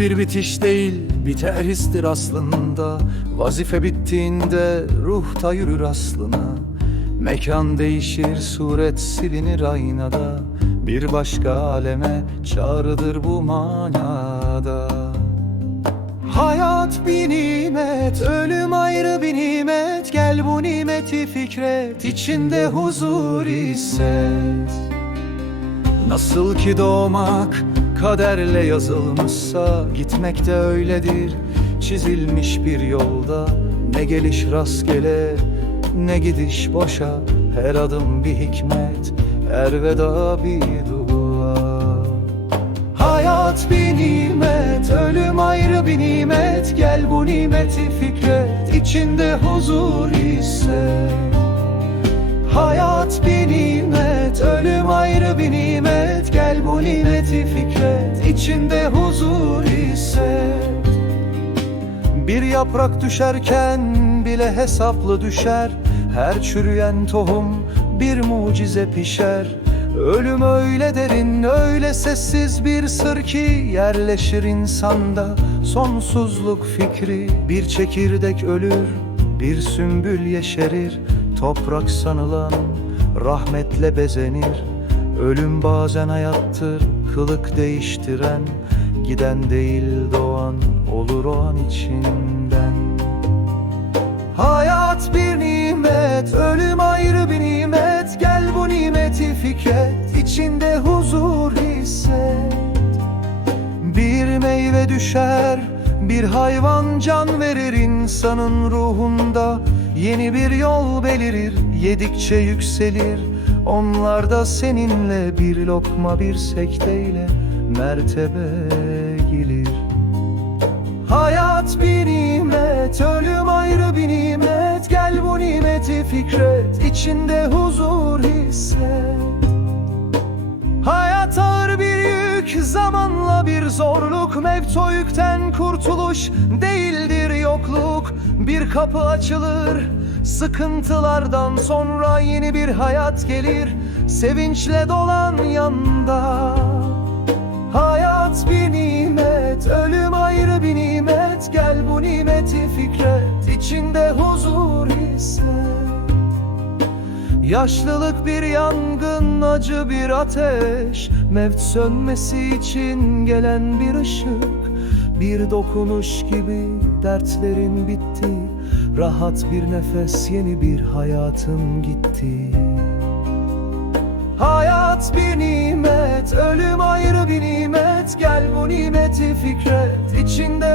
bir bitiş değil biter histir aslında. Vazife bittiğinde ruh da yürür aslına. Mekan değişir suret silinir aynada. Bir başka aleme çağrıdır bu manada. Hayat bir nimet, ölüm ayrı bir nimet. Gel bu nimeti fikret, içinde huzur hisset. Nasıl ki doğmak kaderle yazılmışsa Gitmek de öyledir. Çizilmiş bir yolda Ne geliş rastgele ne gidiş boşa. Her adım bir hikmet her veda bir dua. Hayat bir nimet, ölüm ayrı bir nimet. Gel bu nimeti fikret, içinde huzur hisset Hayat içinde huzur hisset Bir yaprak düşerken bile hesaplı düşer. Her çürüyen tohum bir mucize pişer. Ölüm öyle derin, öyle sessiz bir sır ki Yerleşir insanda sonsuzluk fikri. Bir çekirdek ölür, bir sümbül yeşerir. Toprak sanılan rahmetle bezenir Ölüm bazen hayattır, kılık değiştiren Giden değil doğan, olur o an içinden. Hayat bir nimet, ölüm ayrı bir nimet. Gel bu nimeti fikret, içinde huzur hisset. Bir meyve düşer, bir hayvan can verir insanın ruhunda. Yeni bir yol belirir, yedikçe yükselir Onlar da seninle bir lokma bir sekteyle mertebe gelir. Hayat bir nimet, ölüm ayrı bir nimet. Gel bu nimeti fikret, içinde huzur hisset. Hayat ağır bir yük, zamanla bir zorluk. Mevt o yükten kurtuluş değildir yokluk. Bir kapı açılır, sıkıntılardan sonra yeni bir hayat gelir. Sevinçle dolan yanda. Hayat bir nimet, ölüm ayrı bir nimet. Gel bu nimeti fikret, içinde huzur hisset. Yaşlılık bir yangın, acı bir ateş. Mevt sönmesi için gelen bir ışık Bir dokunuş gibi dertlerin bitti. Rahat bir nefes, yeni bir hayatın gitti. Hayat bir nimet, ölüm ayrı bir nimet. Gel bu nimeti fikret, içinde